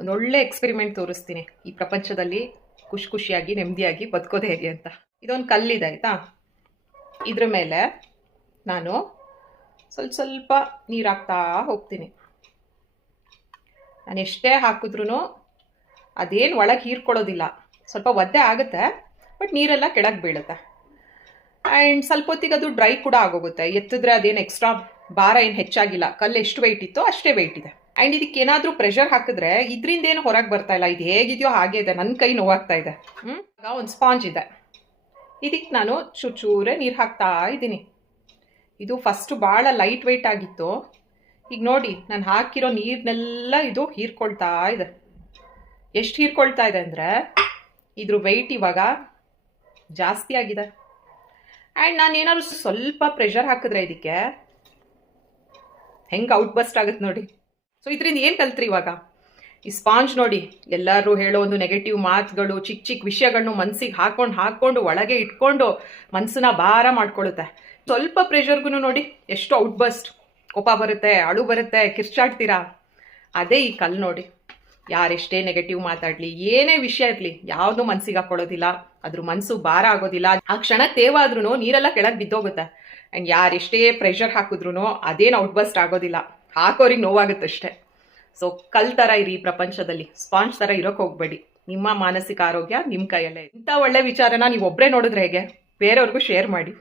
ಒಂದೊಳ್ಳೆ ಎಕ್ಸ್ಪೆರಿಮೆಂಟ್ ತೋರಿಸ್ತೀನಿ ಈ ಪ್ರಪಂಚದಲ್ಲಿ ಖುಷಿಯಾಗಿ ನೆಮ್ಮದಿಯಾಗಿ ಬದುಕೋದು ಹೇಗೆ ಅಂತ. ಇದೊಂದು ಕಲ್ಲಿದೆ ಆಯಿತಾ. ಇದ್ರ ಮೇಲೆ ನಾನು ಸ್ವಲ್ಪ ನೀರು ಹಾಕ್ತಾ ಹೋಗ್ತೀನಿ. ನಾನು ಎಷ್ಟೇ ಹಾಕಿದ್ರೂ ಅದೇನು ಒಳಗೆ ಹೀರ್ಕೊಳ್ಳೋದಿಲ್ಲ, ಸ್ವಲ್ಪ ಒದ್ದೆ ಆಗುತ್ತೆ, ಬಟ್ ನೀರೆಲ್ಲ ಕೆಳಗೆ ಬೀಳುತ್ತೆ. ಆ್ಯಂಡ್ ಸ್ವಲ್ಪ ಹೊತ್ತಿಗೆ ಅದು ಡ್ರೈ ಕೂಡ ಆಗೋಗುತ್ತೆ. ಎತ್ತಿದ್ರೆ ಅದೇನು ಎಕ್ಸ್ಟ್ರಾ ಭಾರ ಏನು ಹೆಚ್ಚಾಗಿಲ್ಲ, ಕಲ್ಲು ಎಷ್ಟು ವೆಯ್ಟ್ ಇತ್ತೋ ಅಷ್ಟೇ ವೆಯ್ಟ್ ಇದೆ. ಆ್ಯಂಡ್ ಇದಕ್ಕೆ ಏನಾದರೂ ಪ್ರೆಷರ್ ಹಾಕಿದ್ರೆ ಇದರಿಂದ ಏನು ಹೊರಗೆ ಬರ್ತಾ ಇಲ್ಲ, ಇದು ಹೇಗಿದೆಯೋ ಹಾಗೆ ಇದೆ. ನನ್ನ ಕೈ ನೋವಾಗ್ತಾ ಇದೆ. ಈಗ ಒಂದು ಸ್ಪಾಂಜ್ ಇದೆ, ಇದಕ್ಕೆ ನಾನು ಚೂರೇ ನೀರು ಹಾಕ್ತಾ ಇದ್ದೀನಿ. ಇದು ಫಸ್ಟು ಭಾಳ ಲೈಟ್ ವೆಯ್ಟ್ ಆಗಿತ್ತು. ಈಗ ನೋಡಿ ನಾನು ಹಾಕಿರೋ ನೀರನ್ನೆಲ್ಲ ಇದು ಹೀರ್ಕೊಳ್ತಾ ಇದೆ. ಎಷ್ಟು ಹೀರ್ಕೊಳ್ತಾ ಇದೆ ಅಂದರೆ ಇದ್ರ ವೆಯ್ಟ್ ಇವಾಗ ಜಾಸ್ತಿ ಆಗಿದೆ. ಆ್ಯಂಡ್ ನಾನು ಏನಾದ್ರು ಸ್ವಲ್ಪ ಪ್ರೆಷರ್ ಹಾಕಿದ್ರೆ ಇದಕ್ಕೆ ಹೆಂಗೆ ಔಟ್ ಬಸ್ಟ್ ಆಗುತ್ತೆ ನೋಡಿ. ಸೊ ಇದರಿಂದ ಏನು ಕಲ್ತ್ರಿ ಇವಾಗ? ಈ ಸ್ಪಾಂಜ್ ನೋಡಿ, ಎಲ್ಲರೂ ಹೇಳೋ ಒಂದು ನೆಗೆಟಿವ್ ಮಾತುಗಳು, ಚಿಕ್ಕ ವಿಷಯಗಳನ್ನು ಮನಸ್ಸಿಗೆ ಹಾಕ್ಕೊಂಡು ಒಳಗೆ ಇಟ್ಕೊಂಡು ಮನಸ್ಸನ್ನ ಭಾರ ಮಾಡ್ಕೊಳ್ಳುತ್ತೆ. ಸ್ವಲ್ಪ ಪ್ರೆಷರ್ಗೂ ನೋಡಿ ಎಷ್ಟು ಔಟ್ ಬಸ್ಟ್, ಕೋಪ ಬರುತ್ತೆ, ಅಳು ಬರುತ್ತೆ, ಕಿರ್ಚಾಡ್ತೀರಾ. ಅದೇ ಈ ಕಲ್ಲು ನೋಡಿ, ಯಾರೆಷ್ಟೇ ನೆಗೆಟಿವ್ ಮಾತಾಡಲಿ, ಏನೇ ವಿಷಯ ಇರಲಿ, ಯಾವುದು ಮನಸ್ಸಿಗೆ ಹಾಕ್ಕೊಳ್ಳೋದಿಲ್ಲ, ಅದ್ರ ಮನಸ್ಸು ಭಾರ ಆಗೋದಿಲ್ಲ. ಆ ಕ್ಷಣ ತೇವಾದ್ರೂ ನೀರೆಲ್ಲ ಕೆಳಗೆ ಬಿದ್ದೋಗುತ್ತೆ. ಆ್ಯಂಡ್ ಯಾರೆಷ್ಟೇ ಪ್ರೆಷರ್ ಹಾಕಿದ್ರೂ ಅದೇನು ಔಟ್ ಬಸ್ಟ್ ಆಗೋದಿಲ್ಲ, ಹಾಕೋರಿಗೆ ನೋವಾಗುತ್ತಷ್ಟೇ. ಸೊ ಕಲ್ ಥರ ಇರಿ ಪ್ರಪಂಚದಲ್ಲಿ, ಸ್ಪಾಂಜ್ ಥರ ಇರೋಕೆ ಹೋಗಬೇಡಿ. ನಿಮ್ಮ ಮಾನಸಿಕ ಆರೋಗ್ಯ ನಿಮ್ಮ ಕೈಯಲ್ಲೇ. ಇಂಥ ಒಳ್ಳೆ ವಿಚಾರನ ನೀವು ಒಬ್ಬರೇ ನೋಡಿದ್ರೆ ಹೇಗೆ? ಬೇರೆಯವ್ರಿಗೂ ಶೇರ್ ಮಾಡಿ.